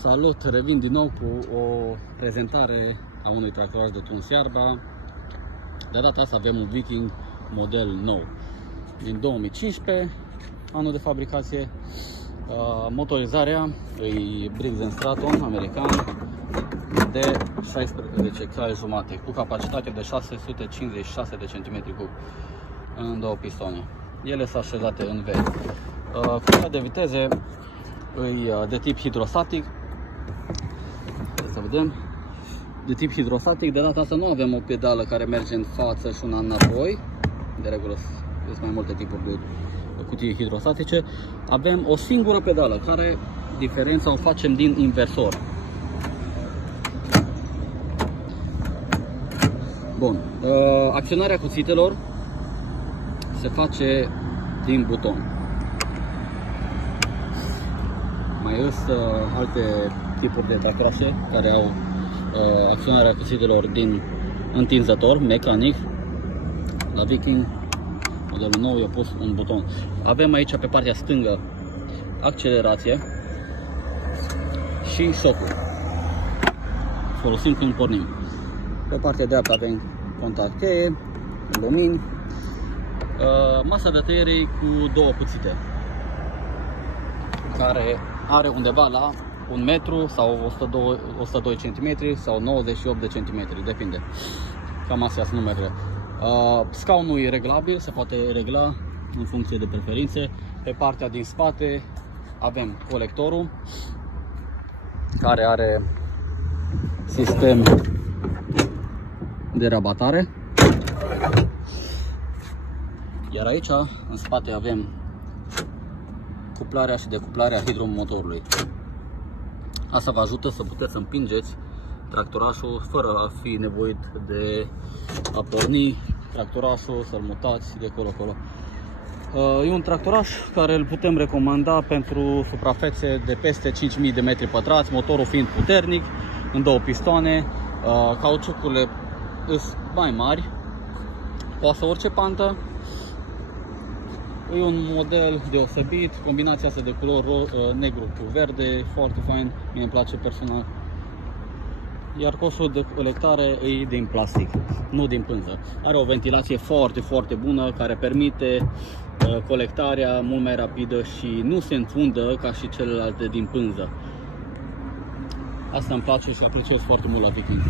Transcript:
Salut! Revin din nou cu o prezentare a unui tractoraj de tuns iarba. De data asta avem un Viking model nou din 2015, anul de fabricație. Motorizarea e Briggs & Stratton american de 16 cai jumate cu capacitate de 656 de cm3 în două pistoane. Ele sunt așezate în V. Cutia de viteze e de tip hidrostatic. Să vedem. De tip hidrostatic. De data asta nu avem o pedală care merge în față și una înapoi. De regulă sunt mai multe tipuri de cutii hidrostatice. Avem o singură pedală, care diferența o facem din inversor. Bun. Acționarea cuțitelor se face din buton. Mai sunt alte tipuri de tractorașe care au acționarea cuțitelor din întinzător mecanic. La Viking modelul nou i-a pus un buton. Avem aici pe partea stângă accelerație și șocul. Folosim când pornim. Pe partea dreaptă avem contact cheie, lumini, masa de tăiere cu două cuțite, care are undeva la 1 metru sau 102 cm sau 98 de cm, depinde. Cam astea sunt numerele. Scaunul e reglabil, se poate regla în funcție de preferințe. Pe partea din spate avem colectorul, care are sistem de rabatare. Iar aici, în spate, avem cuplarea și decuplarea hidromotorului. Asta vă ajută să puteți împingeți tractorașul fără a fi nevoit de a porni tractorașul, să-l mutați de colo-colo. E un tractoraș care îl putem recomanda pentru suprafețe de peste 5000 de metri pătrați, motorul fiind puternic, în două pistoane, cauciucurile sunt mai mari, poate să orice pantă. E un model deosebit, combinația asta de culori negru cu verde, foarte fain, mie îmi place personal. Iar coșul de colectare e din plastic, nu din pânză. Are o ventilație foarte bună care permite colectarea mult mai rapidă și nu se înfundă ca și celelalte din pânză. Asta îmi place și apreciez foarte mult la Viking.